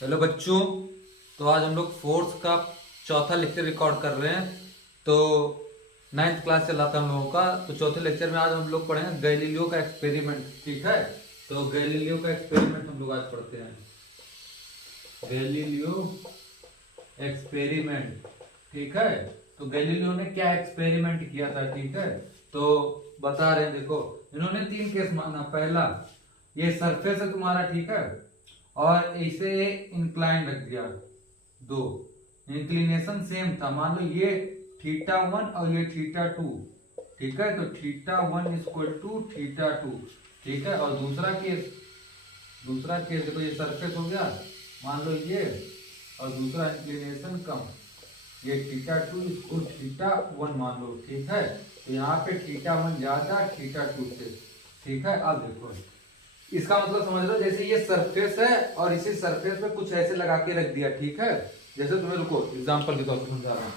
Hello बच्चों। तो आज हम लोग फोर्थ का चौथा लेक्चर रिकॉर्ड कर रहे हैं। तो नाइन्थ क्लास चला था हम लोगों का। तो चौथे लेक्चर में आज हम लोग पढ़ेंगे गैलीलियो का एक्सपेरिमेंट। ठीक है, तो गैलीलियो का एक्सपेरिमेंट हम लोग आज पढ़ते हैं। Galileo experiment. ठीक है, तो गैलीलियो ने क्या एक्सपेरिमेंट किया था। ठीक है, तो बता रहे हैं, देखो इन्होंने तीन केस माना। पहला, ये सरफेस है तुम्हारा, ठीक है, और इसे इंक्लाइन रख दिया। दो, इंक्लिनेशन सेम था, मान लो ये θ1 और ये θ2। ठीक है, तो θ1 इक्वल टू θ2। ठीक है, और दूसरा केस देखो, ये सरफेस हो गया, मान लो ये, और दूसरा इंक्लिनेशन कम, ये θ2 इसको θ1 मान लो। ठीक है, तो यहाँ पे θ1 ज्यादा θ2 से। ठीक है, अब देखो इसका मतलब समझ लो, जैसे ये सरफेस है और इसी सरफेस पे कुछ ऐसे लगा के रख दिया। ठीक है, जैसे तुम्हें, रुको एग्जांपल के तौर पर समझा रहा हूं।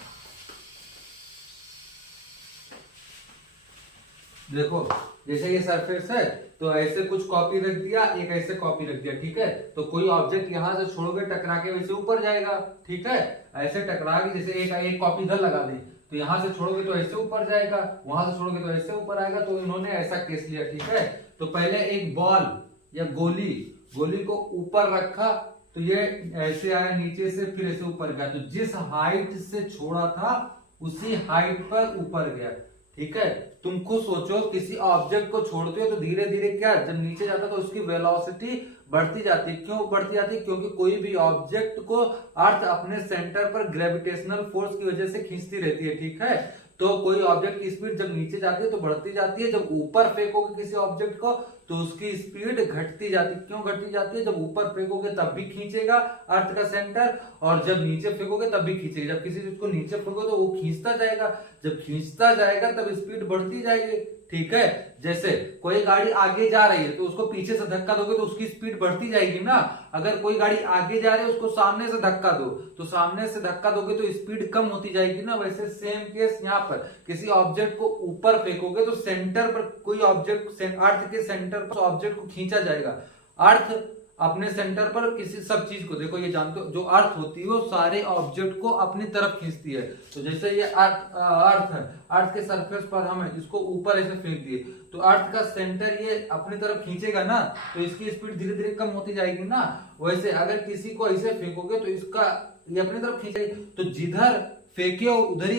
देखो जैसे ये सरफेस है, तो ऐसे कुछ कॉपी रख दिया, एक ऐसे कॉपी रख दिया। ठीक है, तो कोई ऑब्जेक्ट यहां से छोड़ोगे टकरा के वैसे ऊपर जाएगा। ठीक है, ऐसे टकरा के, जैसे एक कॉपी इधर लगा दे, तो यहां से छोड़ोगे तो ऐसे ऊपर जाएगा, वहां से छोड़ोगे तो ऐसे ऊपर आएगा। तो इन्होंने ऐसा केस लिया। ठीक है, तो पहले एक बॉल या गोली को ऊपर रखा, तो ये ऐसे आया नीचे से, फिर ऐसे ऊपर गया, तो जिस हाइट से छोड़ा था उसी हाइट पर ऊपर गया। ठीक है, तुम खुद सोचो, किसी ऑब्जेक्ट को छोड़ते हो तो धीरे धीरे क्या, जब नीचे जाता है तो उसकी वेलोसिटी बढ़ती जाती है। क्यों बढ़ती जाती है? क्योंकि कोई भी ऑब्जेक्ट को अर्थ अपने सेंटर पर ग्रेविटेशनल फोर्स की वजह से खींचती रहती है। ठीक है, तो कोई ऑब्जेक्ट की स्पीड जब नीचे जाती है तो बढ़ती जाती है, जब ऊपर फेंकोगे किसी ऑब्जेक्ट को तो उसकी स्पीड घटती जाती है। क्यों घटती जाती है? जब ऊपर फेंकोगे तब भी खींचेगा अर्थ का सेंटर, और जब नीचे फेंकोगे तब भी खींचेगा। जब किसी चीज को नीचे फेंकोगे तो वो खींचता जाएगा, जब खींचता जाएगा तब स्पीड बढ़ती जाएगी। ठीक है, जैसे कोई गाड़ी आगे जा रही है तो उसको पीछे से धक्का दोगे तो उसकी स्पीड बढ़ती जाएगी ना। अगर कोई गाड़ी आगे जा रही है, उसको सामने से धक्का दो, तो सामने से धक्का दोगे तो स्पीड कम होती जाएगी ना। वैसे सेम केस यहाँ पर, किसी ऑब्जेक्ट को ऊपर फेंकोगे तो सेंटर पर कोई ऑब्जेक्ट, अर्थ के सेंटर पर ऑब्जेक्ट को खींचा जाएगा। अर्थ अपने सेंटर पर किसी सब चीज को, देखो ये जानते हो, जो अर्थ होती है वो सारे ऑब्जेक्ट को अपनी तरफ खींचती है। तो जैसे ये अर्थ है, अर्थ के सरफेस पर हम इसको ऊपर ऐसे फेंक दिए, तो अर्थ का सेंटर ये अपनी तरफ खींचेगा ना, तो इसकी स्पीड धीरे धीरे कम होती जाएगी ना। वैसे अगर किसी को ऐसे फेंकोगे तो इसका ये अपनी तरफ खींचेगी, तो जिधर फेंके उधर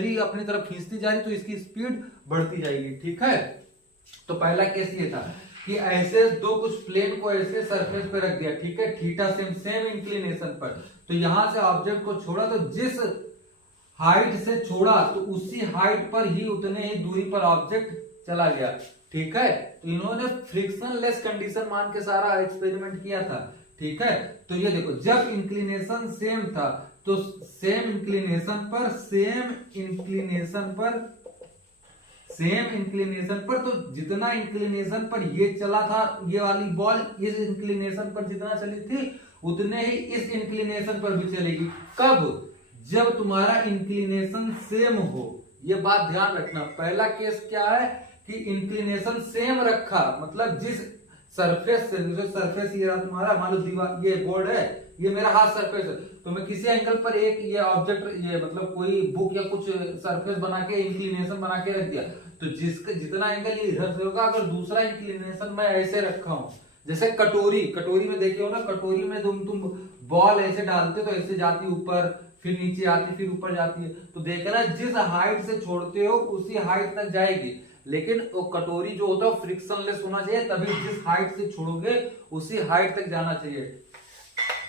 ही अपनी तरफ खींचती जा रही, तो इसकी स्पीड बढ़ती जाएगी। ठीक है, तो पहला केस ये था कि ऐसे दो कुछ प्लेन को ऐसे सरफेस पे रख दिया। ठीक है, थीटा सेम इंक्लिनेशन पर, तो यहां से ऑब्जेक्ट को छोड़ा, तो जिस हाइट से छोड़ा तो उसी हाइट पर ही, उतने ही दूरी पर ऑब्जेक्ट चला गया। ठीक है, तो इन्होंने फ्रिक्शनलेस कंडीशन मान के सारा एक्सपेरिमेंट किया था। ठीक है, तो ये देखो, जब इंक्लिनेशन सेम था तो सेम इंक्लिनेशन पर तो जितना इंक्लिनेशन पर ये चला था, ये वाली बॉल इस इंक्लिनेशन पर जितना चली थी उतने ही इस इंक्लिनेशन पर भी चलेगी। कब? जब तुम्हारा इंक्लिनेशन सेम हो। ये बात ध्यान रखना। पहला केस क्या है कि इंक्लिनेशन सेम रखा, मतलब जिस सरफेस से, जो सरफेस ये रहा तुम्हारा, मान लो दीवार, ये बोर्ड है, ये मेरा हाथ सरफेस है, तो मैं किसी एंगल पर एक ये ऑब्जेक्ट, ये मतलब कोई बुक या कुछ सरफेस बना के इंक्लिनेशन बना के रख दिया, तो जिसका जितना एंगल ये इधर से होगा, अगर दूसरा इंक्लिनेशन मैं ऐसे रखा हूं, जैसे कटोरी में देखे हो ना, कटोरी में तुम बॉल ऐसे डालते तो ऐसे जाती ऊपर, फिर नीचे आती, फिर ऊपर जाती है, तो देखना जिस हाइट से छोड़ते हो उसी हाइट तक जाएगी। लेकिन वो कटोरी जो होता है फ्रिक्शनलेस होना चाहिए, तभी जिस हाइट से छोड़ोगे उसी हाइट तक जाना चाहिए।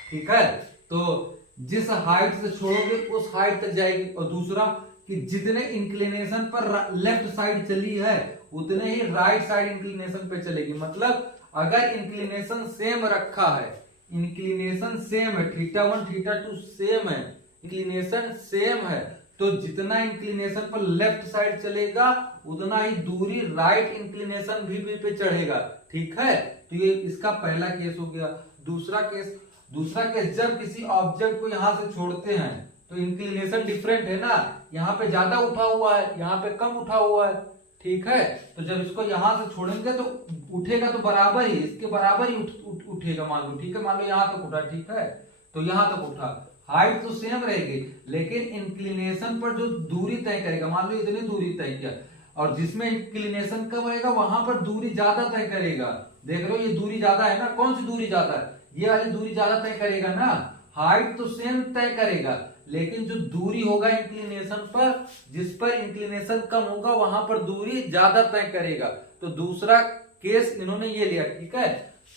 ठीक है, तो जिस हाइट से छोड़ोगे उस हाइट तक जाएगी। और दूसरा कि जितने इंक्लिनेशन पर लेफ्ट साइड चली है उतने ही राइट साइड इंक्लिनेशन पे चलेगी। मतलब अगर इंक्लिनेशन सेम रखा है, इंक्लिनेशन सेम है, θ1 θ2 सेम है, इंक्लिनेशन सेम है, तो जितना इंक्लिनेशन पर लेफ्ट साइड चलेगा उतना ही दूरी राइट इंक्लिनेशन भी पे चढ़ेगा। ठीक है, तो ये इसका पहला केस हो गया। दूसरा केस जब किसी ऑब्जेक्ट को यहां से छोड़ते हैं तो इंक्लिनेशन डिफरेंट है ना, यहाँ पे ज्यादा उठा हुआ है, यहाँ पे कम उठा हुआ है। ठीक है, तो जब इसको यहां से छोड़ेंगे तो उठेगा तो बराबर ही, इसके बराबर ही उठेगा, मान लो। ठीक है, मान लो यहां तक उठा, ठीक है, तो यहां तक उठा, हाइट तो सेम रहेगी लेकिन इंक्लिनेशन पर जो दूरी तय करेगा, मान लो इतनी दूरी तय किया, और जिसमें इंक्लिनेशन कम रहेगा वहां पर दूरी ज्यादा तय करेगा। देख रहे हो ये दूरी ज्यादा है ना, कौन सी दूरी ज्यादा है, ये वाली दूरी ज्यादा तय करेगा ना। हाइट तो सेम तय करेगा लेकिन जो दूरी होगा इंक्लिनेशन पर, जिस पर इंक्लिनेशन कम होगा वहां पर दूरी ज्यादा तय करेगा। तो दूसरा केस इन्होंने ये लिया, ठीक है।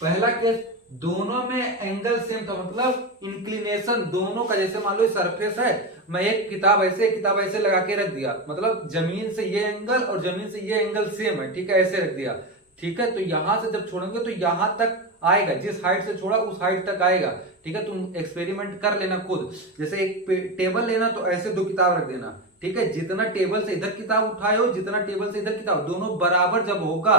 पहला केस दोनों में एंगल सेम था, मतलब इंक्लिनेशन दोनों का, जैसे मान लो सरफेस है, मैं एक किताब ऐसे लगा के रख दिया, मतलब जमीन से ये एंगल और जमीन से ये एंगल सेम है, ठीक है, ऐसे रख दिया, ठीक है। तो यहां से जब छोड़ेंगे तो यहां तक आएगा, जिस हाइट से छोड़ा उस हाइट तक आएगा, ठीक है। तुम एक्सपेरिमेंट कर लेना खुद, जैसे एक टेबल लेना तो ऐसे दो किताब रख देना, ठीक है। जितना टेबल से इधर किताब उठाए हो, जितना टेबल से इधर किताब, दोनों बराबर जब होगा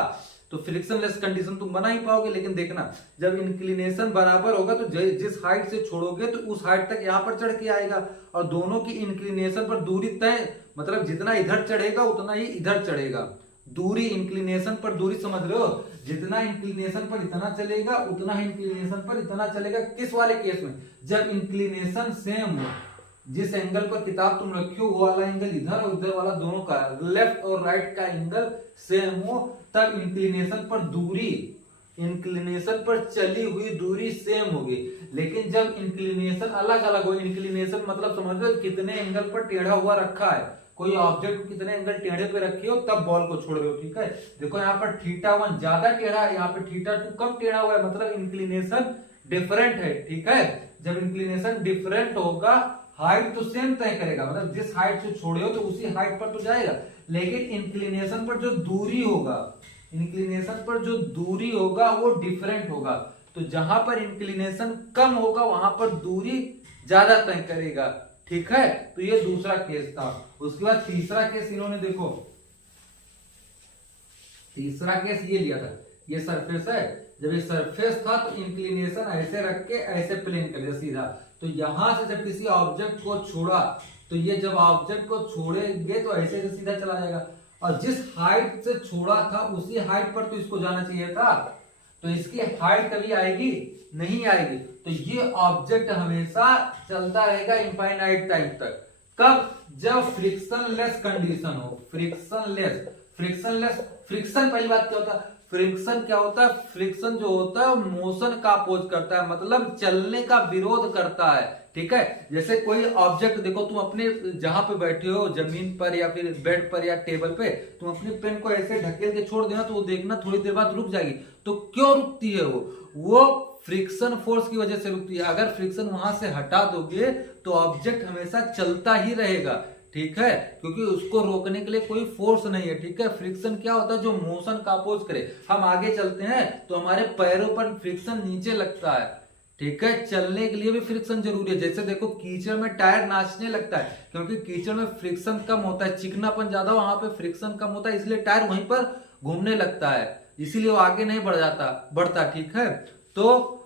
तो फ्रिक्शनलेस कंडीशन तुम बना ही पाओगे। लेकिन देखना जब इंक्लिनेशन बराबर होगा तो जिस हाइट से छोड़ोगे तो उस हाइट तक यहां पर चढ़ के आएगा, और दोनों की इंक्लिनेशन पर दूरी तय, मतलब जितना इधर चढ़ेगा उतना ही इधर चढ़ेगा। दूरी इंक्लिनेशन पर दूरी समझ लो, जितना इंक्लिनेशन पर इतना चलेगा उतना ही इंक्लिनेशन पर इतना चलेगा। किस वाले केस में, जब इंक्लिनेशन सेम हो, जिस एंगल पर किताब तुम रखी हो वो वाला एंगल इधर और इधर वाला दोनों का, लेफ्ट और राइट का एंगल सेम हो, तब इंक्लिनेशन पर दूरी, इंक्लिनेशन पर चली हुई दूरी सेम होगी। लेकिन जब इंक्लिनेशन अलग अलग हो, इंक्लिनेशन मतलब समझ लो कितने एंगल पर टेढ़ा हुआ रखा है, कोई ऑब्जेक्ट को कितने एंगल टेढ़े पे रखी हो तब बॉल को छोड़ रहे हो, ठीक है। देखो यहाँ पर θ1 ज्यादा टेढ़ा है, यहाँ पे θ2 कम टेढ़ा हुआ है, मतलब इंक्लिनेशन डिफरेंट है, ठीक है। जब इंक्लिनेशन डिफरेंट होगा हाइट तो सेम तय करेगा, मतलब जिस हाइट से छोड़े हो तो उसी हाइट पर तो जाएगा, लेकिन इंक्लिनेशन पर जो दूरी होगा, इंक्लिनेशन पर जो दूरी होगा वो डिफरेंट होगा। तो जहां पर इंक्लिनेशन कम होगा वहां पर दूरी ज्यादा तय करेगा, ठीक है। तो ये दूसरा केस था। उसके बाद तीसरा केस इन्होंने देखो, तीसरा केस ये लिया था, ये सरफेस है, जब ये सरफेस था तो इंक्लिनेशन ऐसे रख के ऐसे प्लेन कर दिया सीधा, तो यहां से जब किसी ऑब्जेक्ट को छोड़ा तो ये जब ऑब्जेक्ट को छोड़ेंगे तो ऐसे सीधा चला जाएगा, और जिस हाइट से छोड़ा था उसी हाइट पर तो इसको जाना चाहिए था, तो इसकी हाइट कभी आएगी नहीं आएगी। तो ये ऑब्जेक्ट हमेशा चलता रहेगा इनफाइनाइट टाइम तक। कब, जब फ्रिक्शनलेस कंडीशन हो, फ्रिक्शनलेस, फ्रिक्शन पहली बात क्या होता है, फ्रिक्शन क्या होता है, फ्रिक्शन जो होता है मोशन का अपोज करता है, मतलब चलने का विरोध करता है, ठीक है। जैसे कोई ऑब्जेक्ट देखो, तुम अपने जहां पे बैठे हो जमीन पर या फिर बेड पर या टेबल पे, तुम अपनी पेन को ऐसे ढकेल के छोड़ देना तो वो देखना थोड़ी देर बाद रुक जाएगी। तो क्यों रुकती है वो फ्रिक्शन फोर्स की वजह से रुकती है। अगर फ्रिक्शन वहां से हटा दोगे तो ऑब्जेक्ट हमेशा चलता ही रहेगा, ठीक है, क्योंकि उसको रोकने के लिए कोई फोर्स नहीं है, ठीक है। फ्रिक्शन क्या होता है, जो मोशन का अपोज करे। हम आगे चलते हैं तो हमारे पैरों पर फ्रिक्शन नीचे लगता है, ठीक है, चलने के लिए भी फ्रिक्शन जरूरी है। जैसे देखो कीचड़ में टायर नाचने लगता है, क्योंकि कीचड़ में फ्रिक्शन कम होता है, चिकनापन ज्यादा, वहां पे फ्रिक्शन कम होता है, इसलिए टायर वहीं पर घूमने लगता है, इसीलिए वो आगे नहीं बढ़ता, ठीक है। तो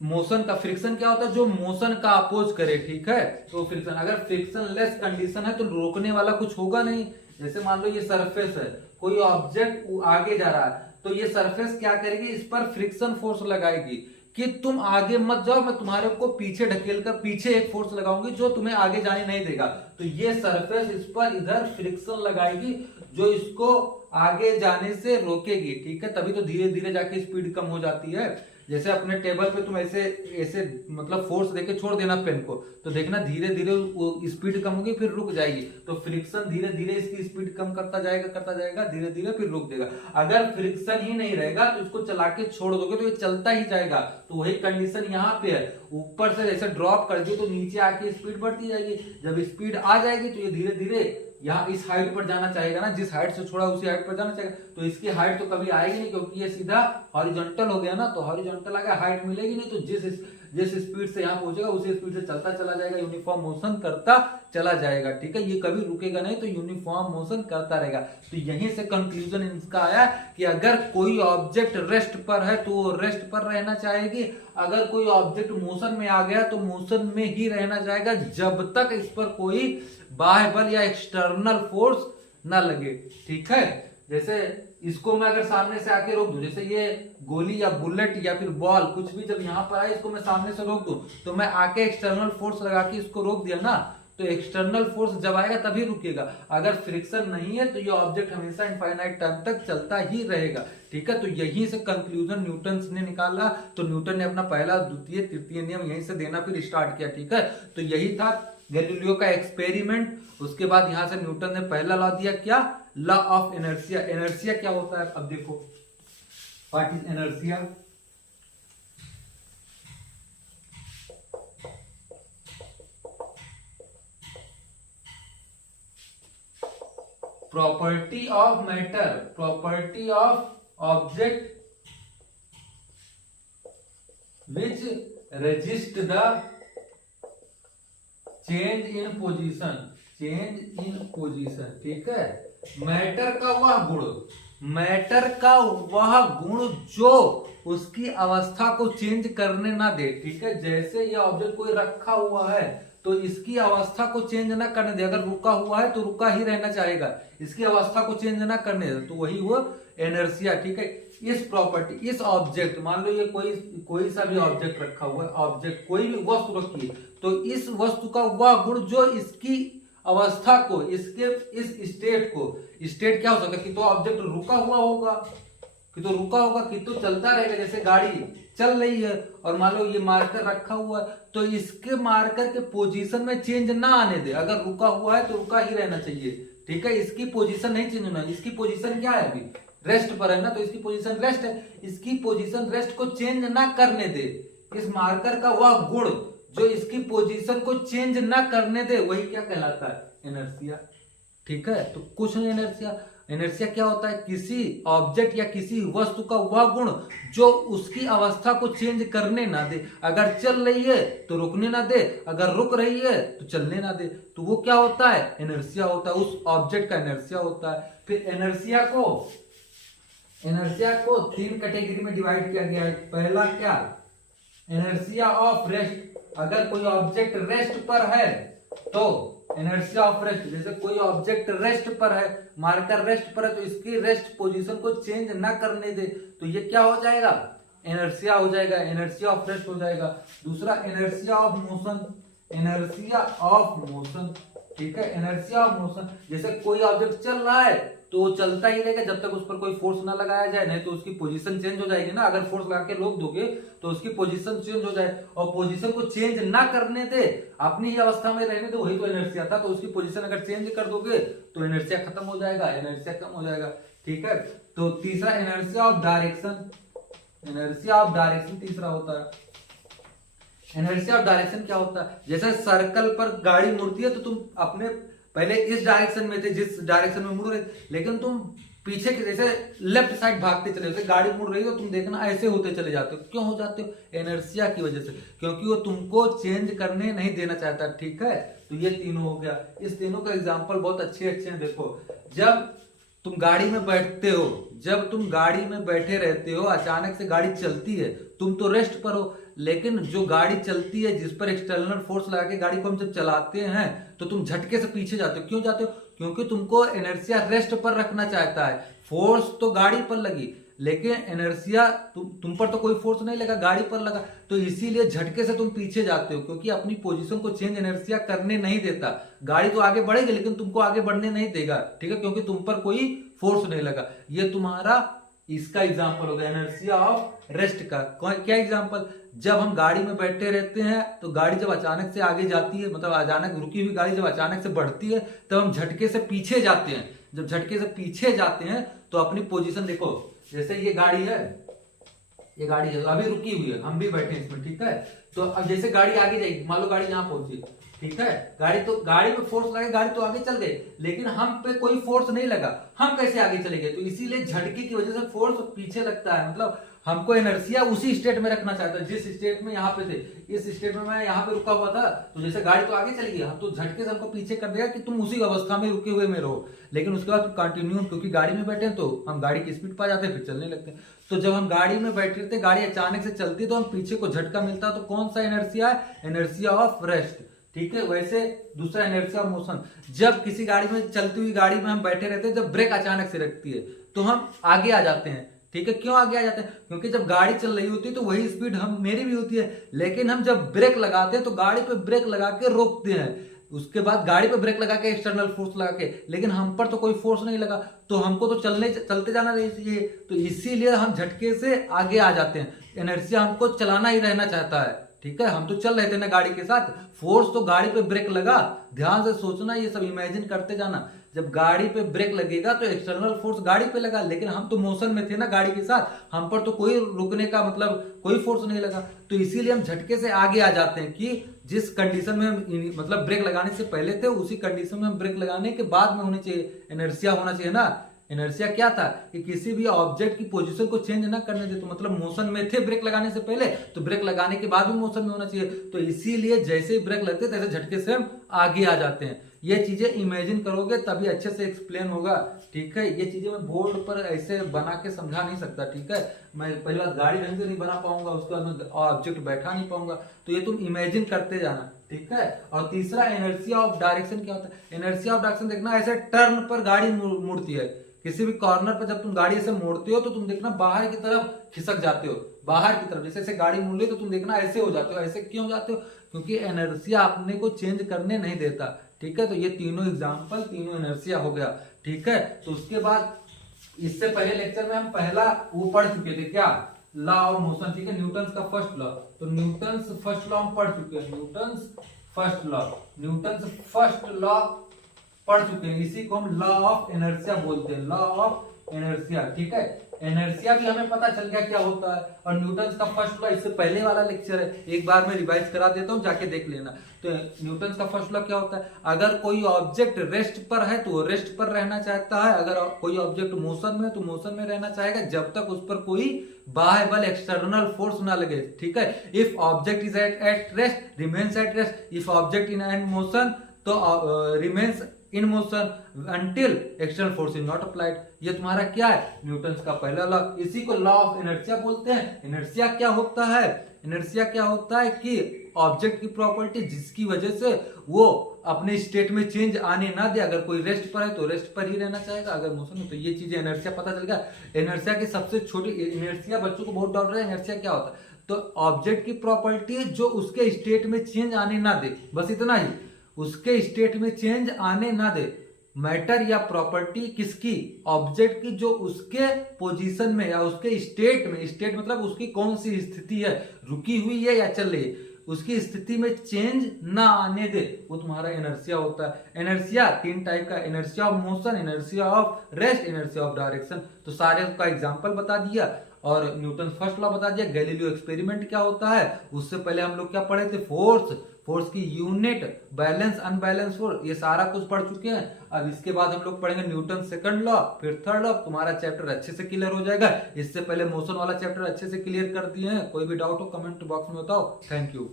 मोशन का, फ्रिक्शन क्या होता है, जो मोशन का अपोज करे, ठीक है। तो फ्रिक्शन, अगर फ्रिक्शनलेस कंडीशन है तो रोकने वाला कुछ होगा नहीं। जैसे मान लो ये सरफेस है, कोई ऑब्जेक्ट आगे जा रहा है तो ये सरफेस क्या करेगी, इस पर फ्रिक्शन फोर्स लगाएगी कि तुम आगे मत जाओ, मैं तुम्हारे को पीछे ढकेल कर पीछे एक फोर्स लगाऊंगी जो तुम्हें आगे जाने नहीं देगा। तो ये सरफेस इस पर इधर फ्रिक्शन लगाएगी जो इसको आगे जाने से रोकेगी, ठीक है। तभी तो धीरे धीरे जाके स्पीड कम हो जाती है। जैसे अपने टेबल पे तुम ऐसे ऐसे मतलब फोर्स देके छोड़ देना पेन को, तो देखना धीरे धीरे वो स्पीड कम होगी फिर रुक जाएगी। तो फ्रिक्शन धीरे धीरे इसकी स्पीड कम करता जाएगा धीरे धीरे फिर रुक देगा। अगर फ्रिक्शन ही नहीं रहेगा तो इसको चला के छोड़ दोगे तो ये चलता ही जाएगा। तो वही कंडीशन यहाँ पे है, ऊपर से जैसे ड्रॉप कर दिए तो नीचे आके स्पीड बढ़ती जाएगी। जब स्पीड आ जाएगी तो ये धीरे धीरे यहाँ इस हाइट पर जाना चाहेगा ना, जिस हाइट से छोड़ा उसी हाइट पर जाना चाहेगा। तो इसकी हाइट तो कभी आएगी नहीं, क्योंकि ये सीधा हॉरिजॉन्टल हो गया ना, तो हॉरिजॉन्टल आ गया, हाइट मिलेगी नहीं। तो जिस स्पीड से यहाँ पहुंचेगा उसी स्पीड से चलता चला जाएगा, यूनिफॉर्म मोशन करता चला जाएगा, ठीक है। ये कभी रुकेगा नहीं, तो यूनिफॉर्म मोशन करता रहेगा। तो यहीं से कंक्लूजन इसका आया कि अगर कोई ऑब्जेक्ट रेस्ट पर है तो वो रेस्ट पर रहना चाहेगी, अगर कोई ऑब्जेक्ट मोशन में आ गया तो मोशन में ही रहना चाहेगा, जब तक इस पर कोई बाह्य बल या एक्सटर्नल फोर्स ना लगे, ठीक है। जैसे इसको मैं अगर सामने से आके रोक दूं, जैसे ये गोली या बुलेट या फिर बॉल कुछ भी जब यहाँ पर आए, इसको मैं सामने से रोक दूं, तो मैं आके एक्सटर्नल फोर्स लगा के इसको रोक दिया ना, तो एक्सटर्नल फोर्स जब आएगा तभी रुकेगा। अगर फ्रिक्शन नहीं है तो ये ऑब्जेक्ट हमेशा इनफाइनाइट टाइम तक चलता ही रहेगा। ठीक है, तो यहीं से कंक्लूजन न्यूटन ने निकाला। तो न्यूटन ने अपना पहला, द्वितीय, तृतीय नियम यहीं से देना फिर स्टार्ट किया। ठीक है, तो यही था गैलीलियो का एक्सपेरिमेंट। उसके बाद यहां से न्यूटन ने पहला लॉ दिया, क्या, लॉ ऑफ इनर्शिया। इनर्शिया क्या होता है, अब देखो, what is inertia. Property of matter, property of object which resist the change in position, change in position. ठीक है, मैटर का वह गुण, मैटर का वह गुण जो उसकी अवस्था को चेंज करने ना दे। ठीक है, जैसे ये ऑब्जेक्ट कोई रखा हुआ है तो इसकी अवस्था को चेंज ना करने दे, अगर रुका हुआ है तो रुका ही रहना चाहेगा, इसकी अवस्था को चेंज ना करने दे, तो वही वो इनर्शिया। ठीक है, इस प्रॉपर्टी, इस ऑब्जेक्ट, मान लो ये कोई सा भी ऑब्जेक्ट रखा हुआ है, ऑब्जेक्ट कोई भी वस्तु रखी है, तो इस वस्तु का वह गुण जो इसकी अवस्था को, इसके इस स्टेट को, स्टेट क्या हो सकता है कि तो ऑब्जेक्ट रुका हुआ होगा, कि तो रुका होगा, कि तो चलता रहेगा, जैसे गाड़ी चल रही है और मान लो ये मार्कर रखा हुआ है, तो इसके मार्कर के पोजीशन में चेंज ना आने दे, अगर रुका हुआ है तो रुका ही रहना चाहिए। ठीक है, इसकी पोजीशन नहीं चेंज होना, इसकी पोजीशन क्या है, अभी रेस्ट पर है ना, तो इसकी पोजीशन रेस्ट है, इसकी पोजीशन रेस्ट को चेंज ना करने दे। इस मार्कर का वह गुण जो इसकी पोजीशन को चेंज ना करने दे, वही क्या कहलाता है, इनर्शिया। ठीक है, तो कुछ नहीं, इनर्शिया, इनर्शिया क्या होता है, किसी ऑब्जेक्ट या किसी वस्तु का वह गुण जो उसकी अवस्था को चेंज करने ना दे, अगर चल रही है तो रुकने ना दे, अगर रुक रही है तो चलने ना दे, तो वो क्या होता है, इनर्शिया होता है, उस ऑब्जेक्ट का इनर्शिया होता है। फिर इनर्शिया को तीन कैटेगरी में डिवाइड किया गया है। पहला क्या, इनर्शिया ऑफ रेस्ट, अगर कोई ऑब्जेक्ट रेस्ट पर है तो इनर्शिया ऑफ रेस्ट, जैसे कोई ऑब्जेक्ट रेस्ट पर है, मार्कर रेस्ट पर है, तो इसकी रेस्ट पोजीशन को चेंज ना करने दे, तो ये क्या हो जाएगा, इनर्शिया हो जाएगा, इनर्शिया ऑफ रेस्ट हो जाएगा। दूसरा inertia of motion, inertia of motion. ठीक है, इनर्शिया ऑफ मोशन, जैसे कोई ऑब्जेक्ट चल रहा है तो वो चलता ही रहेगा जब तक उस पर कोई फोर्स ना लगाया जाए, नहीं तो उसकी पोजीशन चेंज हो जाएगी ना, अगर फोर्स लगा के रोक दोगे तो उसकी पोजीशन चेंज हो जाए, और पोजीशन को चेंज ना करने दे, अपनी ही अवस्था में रहने दे, वही तो इनर्शिया था। तो उसकी पोजीशन अगर चेंज कर दोगे तो इनर्शिया खत्म हो जाएगा, इनर्शिया कम हो जाएगा। ठीक है, तो तीसरा inertia of direction, inertia of direction तीसरा होता है। इनर्शिया ऑफ डायरेक्शन क्या होता है, जैसे सर्कल पर गाड़ी मुड़ती है तो तुम अपने पहले इस डायरेक्शन में थे, जिस डायरेक्शन में मुड़ रहे थे, लेकिन तुम पीछे के जैसे लेफ्ट साइड भागते चले, जैसे गाड़ी मुड़ रही है तो तुम देखना ऐसे होते चले जाते हो, क्यों हो जाते हो, इनर्शिया की वजह से, क्योंकि वो तुमको चेंज करने नहीं देना चाहता। ठीक है, तो ये तीनों हो गया। इस तीनों का एग्जांपल बहुत अच्छे हैं। देखो, जब तुम गाड़ी में बैठते हो, जब तुम गाड़ी में बैठे रहते हो, अचानक से गाड़ी चलती है, तुम तो रेस्ट पर हो, लेकिन जो गाड़ी चलती है, जिस पर एक्सटर्नल फोर्स लगा के गाड़ी को हम जब चलाते हैं तो तुम झटके से पीछे जाते हो। क्यों जाते हो, क्योंकि तुमको इनर्शिया रेस्ट पर रखना चाहता है। फोर्स तो गाड़ी पर लगी, लेकिन इनर्शिया तुम पर तो कोई फोर्स नहीं लगा, गाड़ी पर लगा, तो इसीलिए झटके से तुम पीछे जाते हो, क्योंकि अपनी पोजीशन को चेंज इनर्शिया करने नहीं देता। गाड़ी तो आगे बढ़ेगी लेकिन तुमको आगे बढ़ने नहीं देगा। ठीक है, क्योंकि तुम पर कोई फोर्स नहीं लगा। ये तुम्हारा इसका एग्जाम्पल हो गया इनर्शिया ऑफ रेस्ट का। क्या एग्जाम्पल, जब हम गाड़ी में बैठे रहते हैं तो गाड़ी जब अचानक से आगे जाती है, मतलब अचानक रुकी हुई गाड़ी जब अचानक से बढ़ती है, तब हम झटके से पीछे जाते हैं। जब झटके से पीछे जाते हैं तो अपनी पोजीशन देखो, जैसे ये गाड़ी है, ये गाड़ी है अभी रुकी हुई है, हम भी बैठे हैं इसमें। ठीक है, तो अब जैसे गाड़ी आगे जाएगी, मान लो गाड़ी यहाँ पहुंची, ठीक है, गाड़ी पे फोर्स लगे, गाड़ी तो आगे चल गई, लेकिन हम पे कोई फोर्स नहीं लगा, हम कैसे आगे चले गए, तो इसीलिए झटके की वजह से फोर्स पीछे लगता है। मतलब हमको इनर्शिया उसी स्टेट में रखना चाहता है जिस स्टेट में यहाँ पे थे। इस स्टेट में मैं यहाँ पे रुका हुआ था, तो जैसे गाड़ी तो आगे चली गई, हम तो झटके से हमको पीछे कर देगा कि तुम उसी अवस्था में रुके हुए में रहो, लेकिन उसके बाद कंटिन्यू, क्योंकि गाड़ी में बैठे हैं तो हम गाड़ी की स्पीड पा जाते हैं, फिर चलने लगते हैं। तो जब हम गाड़ी में बैठे थे, गाड़ी अचानक से चलती तो हम पीछे को झटका मिलता, तो कौन सा इनर्शिया है, इनर्शिया ऑफ रेस्ट। ठीक है, वैसे दूसरा इनर्शिया ऑफ मोशन, जब किसी गाड़ी में चलती हुई गाड़ी में हम बैठे रहते हैं, जब ब्रेक अचानक से रखती है तो हम आगे आ जाते हैं। ठीक है, क्यों आगे आ जाते हैं? क्योंकि जब गाड़ी चल रही होती है तो वही स्पीड हम मेरी भी होती है, लेकिन हम जब ब्रेक लगाते हैं तो गाड़ी पे ब्रेक लगा के रोकते हैं, उसके बाद गाड़ी पे ब्रेक लगा के एक्सटर्नल फोर्स लगा के, लेकिन हम पर तो कोई फोर्स नहीं लगा, तो हमको तो चलते जाना चाहिए, तो इसीलिए हम झटके से आगे आ जाते हैं। इनर्शिया हमको चलाना ही रहना चाहता है। ठीक है, हम तो चल रहे थे ना गाड़ी के साथ, फोर्स तो गाड़ी पे ब्रेक लगा, ध्यान से सोचना, ये सब इमेजिन करते जाना। जब गाड़ी पे ब्रेक लगेगा तो एक्सटर्नल फोर्स गाड़ी पे लगा, लेकिन हम तो मोशन में थे ना गाड़ी के साथ, हम पर तो कोई रुकने का मतलब कोई फोर्स नहीं लगा, तो इसीलिए हम झटके से आगे आ जाते हैं कि जिस कंडीशन में हम मतलब ब्रेक लगाने से पहले थे उसी कंडीशन में हम ब्रेक लगाने के बाद में होने चाहिए, इनर्शिया होना चाहिए ना। इनर्शिया क्या था कि किसी भी ऑब्जेक्ट की पोजीशन को चेंज ना करने दे, तो मतलब मोशन में थे ब्रेक लगाने से पहले, तो ब्रेक लगाने के बाद भी मोशन में होना चाहिए, तो इसीलिए जैसे ही ब्रेक लगते तैसे झटके से हम आगे आ जाते हैं। ये चीजें इमेजिन करोगे तभी अच्छे से एक्सप्लेन होगा। ठीक है, ये चीजें मैं बोर्ड पर ऐसे बना के समझा नहीं सकता। ठीक है, मैं पहली बार गाड़ी ढंग से नहीं बना पाऊंगा, उसके बाद मैं ऑब्जेक्ट बैठा नहीं पाऊंगा, तो ये तुम इमेजिन करते जाना। ठीक है, और तीसरा इनर्शिया ऑफ डायरेक्शन क्या होता है? इनर्शिया ऑफ डायरेक्शन देखना, ऐसे टर्न पर गाड़ी मुड़ती है, किसी भी कॉर्नर पर जब तुम गाड़ी से मोड़ते हो तो तुम देखना बाहर की तरफ खिसक जाते हो, बाहर की तरफ, जैसे गाड़ी मुड़ रही तो तुम देखना ऐसे हो जाते हो। ऐसे क्यों जाते हो? क्योंकि इनर्शिया अपने को चेंज करने नहीं देता। ठीक है, तो ये तीनों एग्जांपल, तीनों इनर्शिया हो गया। ठीक है, तो उसके बाद इससे पहले लेक्चर में हम पहला वो पढ़ चुके थे, क्या? Law of motion. ठीक है, न्यूटन का फर्स्ट लॉ, तो न्यूटन फर्स्ट लॉ हम पढ़ चुके हैं, न्यूटन फर्स्ट लॉ पढ़ चुके हैं, इसी को हम लॉ ऑफ इनर्शिया बोलते हैं, लॉ ऑफ इनर्शिया। ठीक है, इनर्शिया भी हमें पता चल गया क्या होता है, और न्यूटन का फर्स्ट लॉ इससे पहले वाला लेक्चर है, एक बार मैं रिवाइज करा देता हूं, जाके देख लेना। तो न्यूटन का फर्स्ट लॉ क्या होता है? अगर कोई ऑब्जेक्ट रेस्ट पर है तो वो रेस्ट पर रहना चाहता है, अगर कोई ऑब्जेक्ट मोशन में है तो मोशन में रहना चाहेगा, जब तक उस पर कोई बाह्य बल एक्सटर्नल फोर्स ना लगे। ठीक है, if object is at rest remains at rest, if object in and motion तो remains in motion until external force is not applied. ये तुम्हारा क्या है? न्यूटन का पहला लॉ, इसी को लॉ ऑफ इनर्शिया बोलते हैं। इनर्शिया क्या होता है? इनर्शिया क्या होता है कि ऑब्जेक्ट की प्रॉपर्टी जिसकी वजह से वो अपने स्टेट में चेंज आने ना दे, अगर कोई रेस्ट पर है तो रेस्ट पर ही रहना चाहेगा, अगर मोशन में, तो ये चीजें इनर्शिया पता चल गया। इनर्शिया की सबसे छोटी इनर्शिया, बच्चों को बहुत डाउट रहा है इनर्शिया क्या होता है, तो ऑब्जेक्ट की प्रॉपर्टी जो उसके स्टेट में चेंज आने ना दे, बस इतना ही, उसके स्टेट में चेंज आने ना दे। मैटर या प्रॉपर्टी किसकी? ऑब्जेक्ट की, जो उसके पोजीशन में या उसके स्टेट में, स्टेट मतलब उसकी कौन सी स्थिति है, रुकी हुई है या चल रही है, उसकी स्थिति में चेंज ना आने दे, वो तुम्हारा इनर्शिया होता है। इनर्शिया तीन टाइप का, inertia of motion, inertia of rest, inertia of direction. तो सारे का एग्जांपल बता दिया और न्यूटन फर्स्ट लॉ बता दिया। गैलीलियो एक्सपेरिमेंट क्या होता है, उससे पहले हम लोग क्या पढ़े थे? फोर्स की यूनिट, बैलेंस, अनबैलेंस फोर्स, ये सारा कुछ पढ़ चुके हैं। अब इसके बाद हम लोग पढ़ेंगे न्यूटन सेकंड लॉ, फिर थर्ड लॉ, तुम्हारा चैप्टर अच्छे से क्लियर हो जाएगा। इससे पहले मोशन वाला चैप्टर अच्छे से क्लियर कर दिए हैं। कोई भी डाउट हो कमेंट बॉक्स में बताओ। Thank you.